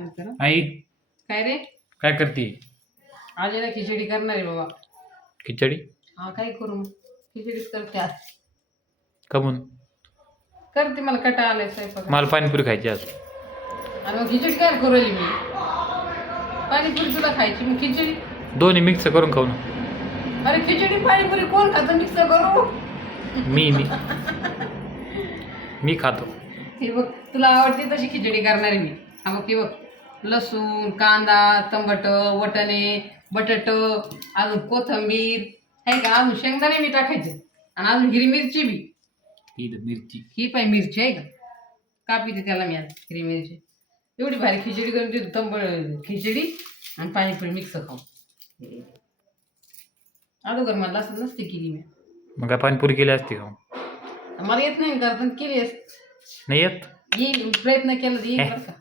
आई काय रे काय करते? आज याला खिचडी करणार आहे बाबा. खिचडी हा काय करू मग? खिचडीच करते आज. कमून? करते, मला कटा आलाय स्वयंपाक. मला पाणीपुरी खायची आज. आणि मग खिचडी काय करू राहिली मी? पाणीपुरी तुला खायची, मग खिचडी? दोन्ही मिक्स करून खाऊ ना. अरे खिचडी पाणीपुरी कोण खातं मिक्स करू? मी मी मी खातो. हे बघ, तुला आवडते तशी खिचडी करणार आहे मी. हा बघ, हे बघ, लसूण, कांदा, टमाट, वटाणे, बटाट, अजून कोथिंबीर आहे का, अजून शेंगदाणे मी टाकायचे, आणि अजून हिरवी मिरची बी. ही मिरची ही पाय मिरची आहे का, कापी त्याला मी आज हिरवी मिरची. एवढी भारी खिचडी करून देतो. खिचडी आणि पाणीपुरी मिक्स खाऊ. अगोदर मला असं नसते केली मी. मग काय पाणीपुरी केली असती का? मला येत नाही करता, केली नाही येत. येईल, प्रयत्न केला तर येईल बरं का.